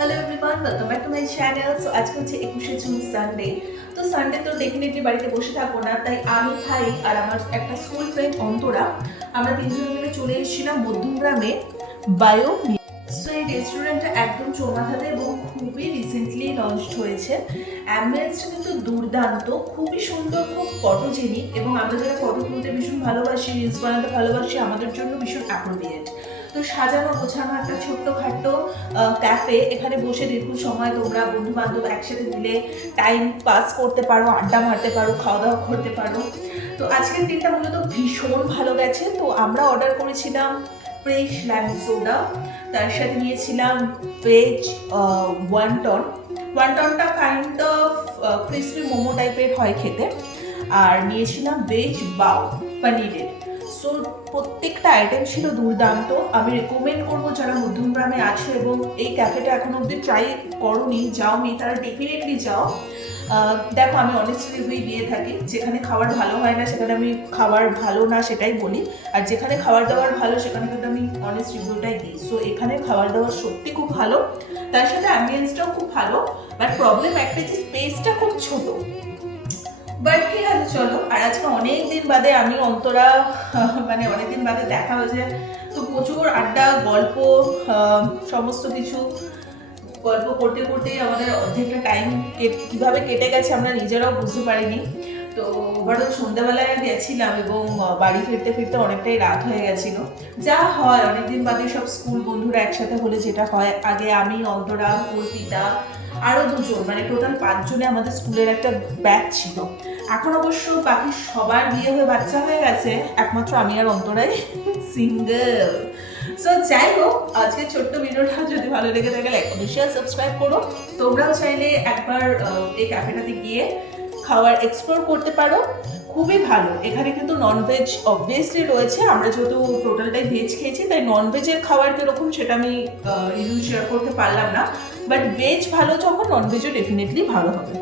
Hello everyone, welcome back to my channel. So আজকে হচ্ছে 21শে June Sunday. তো Sunday তো ডেফিনেটলি বাড়িতে বসে থাকবো না, তাই আমি ভাই আর আমার একটা স্কুল ফ্রেন্ড অন্তরা আমরা তিনজন মিলে চলে এসেছিলাম মধ্যমগ্রামে বায়ো। সো এই রেস্টুরেন্টটা একদম চৌমাথাতে এবং খুবই রিসেন্টলি লঞ্চড হয়েছে। অ্যাম্বিয়েন্সটা কিন্তু দুর্দান্ত, খুবই সুন্দর, খুব ফটোজেনিক, এবং আমরা যারা ফটো তুলতে ভীষণ ভালোবাসি, রিলস বানাতে ভালোবাসি, আমাদের জন্য ভীষণ অ্যাপ্রোপ্রিয়েট। তো সাজানো গোছানো একটা ছোট্টখাট্টো ক্যাফে। এখানে বসে দীর্ঘ সময় তোমরা বন্ধু বান্ধব একসাথে মিলে টাইম পাস করতে পারো, আড্ডা মারতে পারো, খাওয়া দাওয়া করতে পারো। তো আজকের দিনটা মূলত ভীষণ ভালো গেছে। তো আমরা অর্ডার করেছিলাম ফ্রেশ ল্যাম্ব সোডা, তার সাথে নিয়েছিলাম ভেজ ওয়ান্টন। ওয়ান্টনটা কাইন্ড অফ ক্রিসপি মোমো টাইপের হয় খেতে। আর নিয়েছিলাম ভেজ বাও পনিরের। সো প্রত্যেকটা আইটেম ছিল দুর্দান্ত। আমি রেকমেন্ড করবো যারা মধ্যমগ্রামে আছে এবং এই ক্যাফেটা এখন অব্দি ট্রাই করোনি, যাওনি, তারা ডেফিনেটলি যাও। দেখো, আমি অনেস্ট রিভিউ দিয়ে থাকি। যেখানে খাবার ভালো হয় না সেখানে আমি খাবার ভালো না সেটাই বলি, আর যেখানে খাবার দাবার ভালো সেখানে কিন্তু আমি অনেস্ট রিভিউটাই দিই। সো এখানে খাবার দাবার সত্যি খুব ভালো, তার সাথে অ্যাম্বিয়েন্সটাও খুব ভালো। বাট প্রবলেম একটা, যে স্পেসটা খুব ছোট। বাট ঠিক আছে, চলো। আর আজকে অনেক দিন বাদে আমি অন্তরা মানে অনেকদিন বাদে দেখা হয়েছে, তো প্রচুর আড্ডা, গল্প, সমস্ত কিছু গল্প করতে করতে আমাদের অর্ধেকটা টাইম কিভাবে কেটে গেছে আমরা নিজেরাও বুঝতে পারিনি। তো ওভারঅল সন্ধ্যাবেলায় গেছিলাম এবং বাড়ি ফিরতে ফিরতে অনেকটাই রাত হয়ে গেছিল। যা হয় অনেকদিন বাদে সব স্কুল বন্ধুরা একসাথে হলে যেটা হয়। আগে আমি, অন্তরা, অর্পিতা, আরও দুজন, মানে টোটাল 5 জনে আমাদের স্কুলের একটা ব্যাচ ছিল। এখন অবশ্য বাকি সবার বিয়ে হয়ে বাচ্চা হয়ে গেছে, একমাত্র আমি আর অন্তরাই সিঙ্গেল। সো যাই হোক, আজকে ছোট্ট ভিডিওটা যদি ভালো লেগে থাকে লাইক করো, শেয়ার, সাবস্ক্রাইব করো। তোমরাও চাইলে একবার এই ক্যাফেটাতে গিয়ে খাওয়ার এক্সপ্লোর করতে পারো। খুবই ভালো। এখানে কিন্তু ননভেজ অবভিয়াসলি রয়েছে, আমরা যেহেতু টোটালটাই ভেজ খেয়েছি তাই ননভেজের খাবার কীরকম সেটা আমি রিভিউ শেয়ার করতে পারলাম না। বাট ভেজ ভালো যখন, ননভেজও ডেফিনেটলি ভালো হবে।